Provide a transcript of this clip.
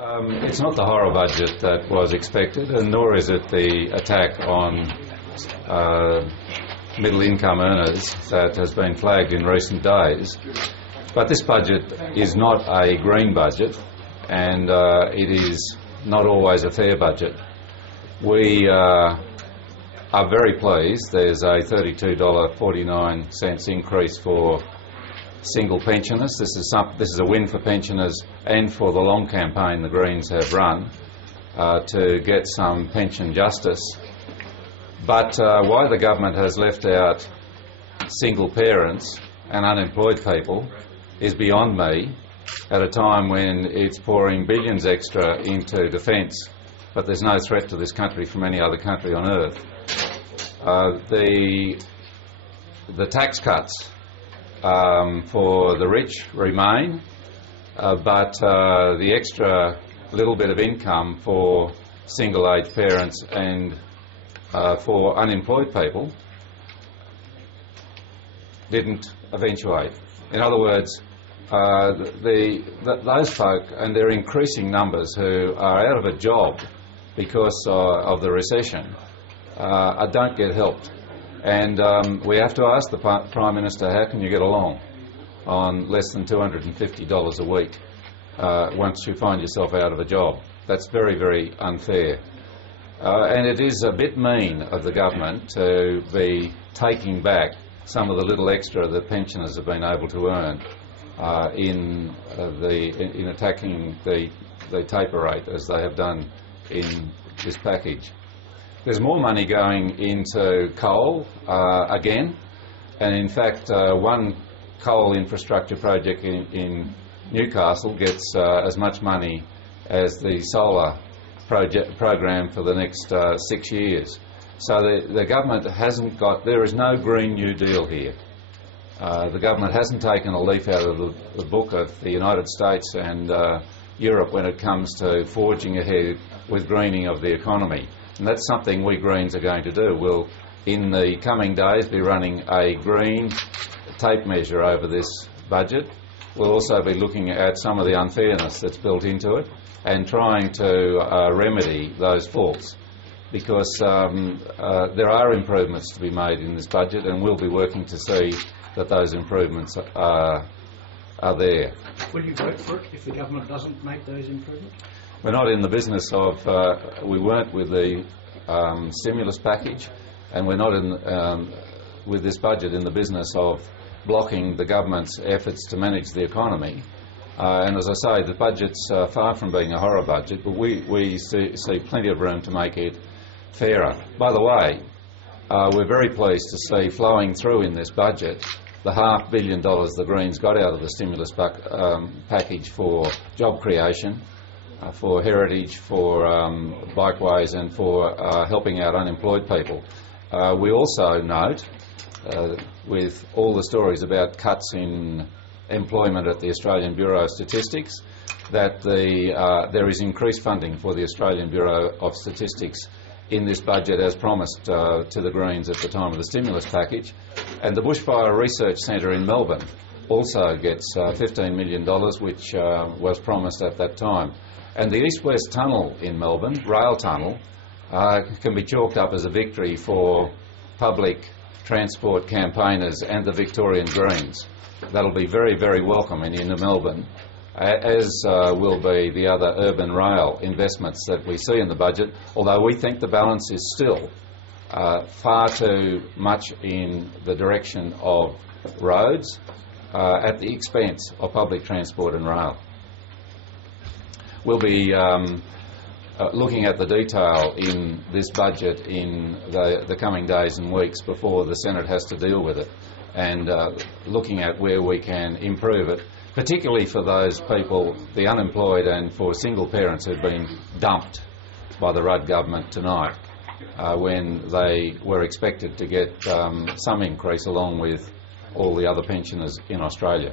It's not the horror budget that was expected, and nor is it the attack on middle income earners that has been flagged in recent days. But this budget is not a green budget, and it is not always a fair budget. We are very pleased there's a $32.49 increase for single pensioners. This is a win for pensioners and for the long campaign the Greens have run to get some pension justice. But why the government has left out single parents and unemployed people is beyond me at a time when it's pouring billions extra into defence, but there's no threat to this country from any other country on earth. The tax cuts for the rich remain, but the extra little bit of income for single-aged parents and for unemployed people didn't eventuate. In other words, those folk, and they're increasing numbers, who are out of a job because of the recession, don't get helped. And we have to ask the Prime Minister, how can you get along on less than $250 a week once you find yourself out of a job? That's very, very unfair. And it is a bit mean of the government to be taking back some of the little extra that pensioners have been able to earn in attacking the taper rate as they have done in this package. There's more money going into coal again, and in fact one coal infrastructure project in Newcastle gets as much money as the solar program for the next 6 years. So the government hasn't got, there is no Green New Deal here. The government hasn't taken a leaf out of the book of the United States and Europe when it comes to forging ahead with greening of the economy. And that's something we Greens are going to do. We'll, in the coming days, be running a green tape measure over this budget. We'll also be looking at some of the unfairness that's built into it and trying to remedy those faults, because there are improvements to be made in this budget, and we'll be working to see that those improvements are there. Will you vote for it if the government doesn't make those improvements? We're not in the business of, we weren't with the stimulus package, and we're not in, with this budget in the business of blocking the government's efforts to manage the economy. And as I say, the budget's far from being a horror budget, but we see plenty of room to make it fairer. By the way, we're very pleased to see flowing through in this budget the $500 million the Greens got out of the stimulus package for job creation, for heritage, for bikeways, and for helping out unemployed people. We also note, with all the stories about cuts in employment at the Australian Bureau of Statistics, that there is increased funding for the Australian Bureau of Statistics in this budget, as promised to the Greens at the time of the stimulus package. And the Bushfire Research Centre in Melbourne also gets $15 million, which was promised at that time. And the East-West Tunnel in Melbourne, rail tunnel, can be chalked up as a victory for public transport campaigners and the Victorian Greens. That'll be very, very welcome in inner Melbourne, as will be the other urban rail investments that we see in the budget, although we think the balance is still far too much in the direction of roads at the expense of public transport and rail. We'll be looking at the detail in this budget in the coming days and weeks before the Senate has to deal with it, and looking at where we can improve it, particularly for those people, the unemployed, and for single parents who've been dumped by the Rudd government tonight when they were expected to get some increase along with all the other pensioners in Australia.